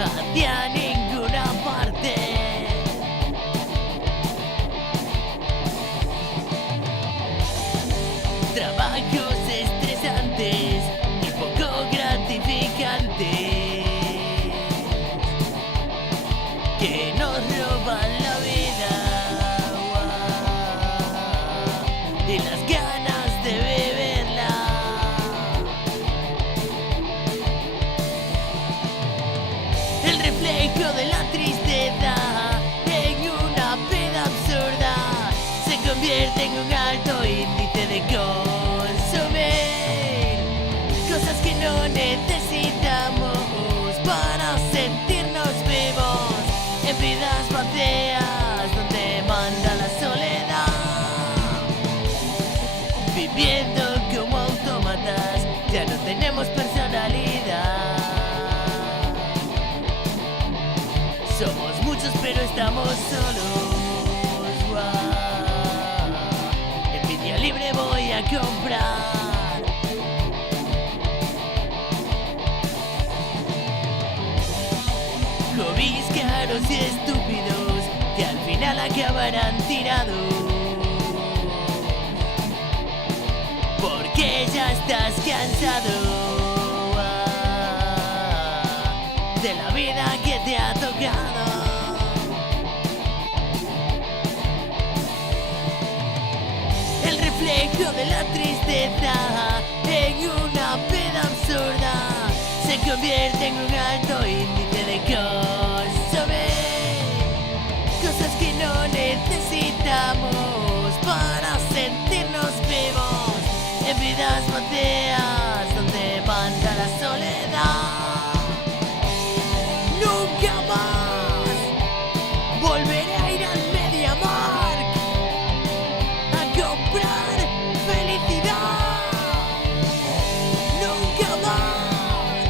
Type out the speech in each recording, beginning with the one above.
hacia ninguna parte. Trabajos estresantes y poco gratificantes que nos roban la vida y las ganas de beberla. El reflejo de la tristeza en una pena absurda se convierte en un alto índice de consumir cosas que no necesitamos para sentirnos vivos en vidas vacías donde manda la soledad. Viviendo como autómatas ya no tenemos personalidad. Somos muchos pero estamos solos. Envidia libre voy a comprar. Hobbies caros y estúpidos que al final acabarán tirados, porque ya estás cansado de la vida que te ha tocado. El reflejo de la tristeza en una pena absurda se convierte en un alto índice de consumir cosas que no necesitamos para sentirnos vivos en vidas vacías donde manda la soledad. Nunca más volveré a ir al MediaMarkt a comprar felicidad. Nunca más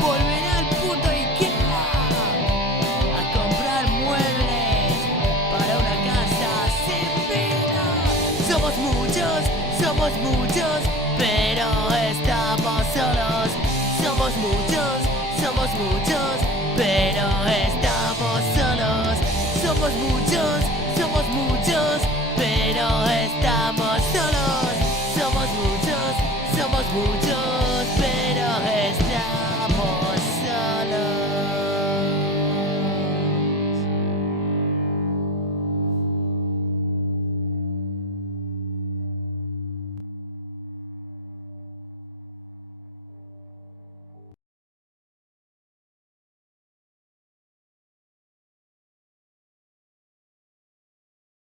volveré al puto IKEA a comprar muebles para una casa sin vida. Somos muchos, pero estamos solos. Somos muchos, pero estamos solos. Somos muchos, pero estamos solos. Somos muchos,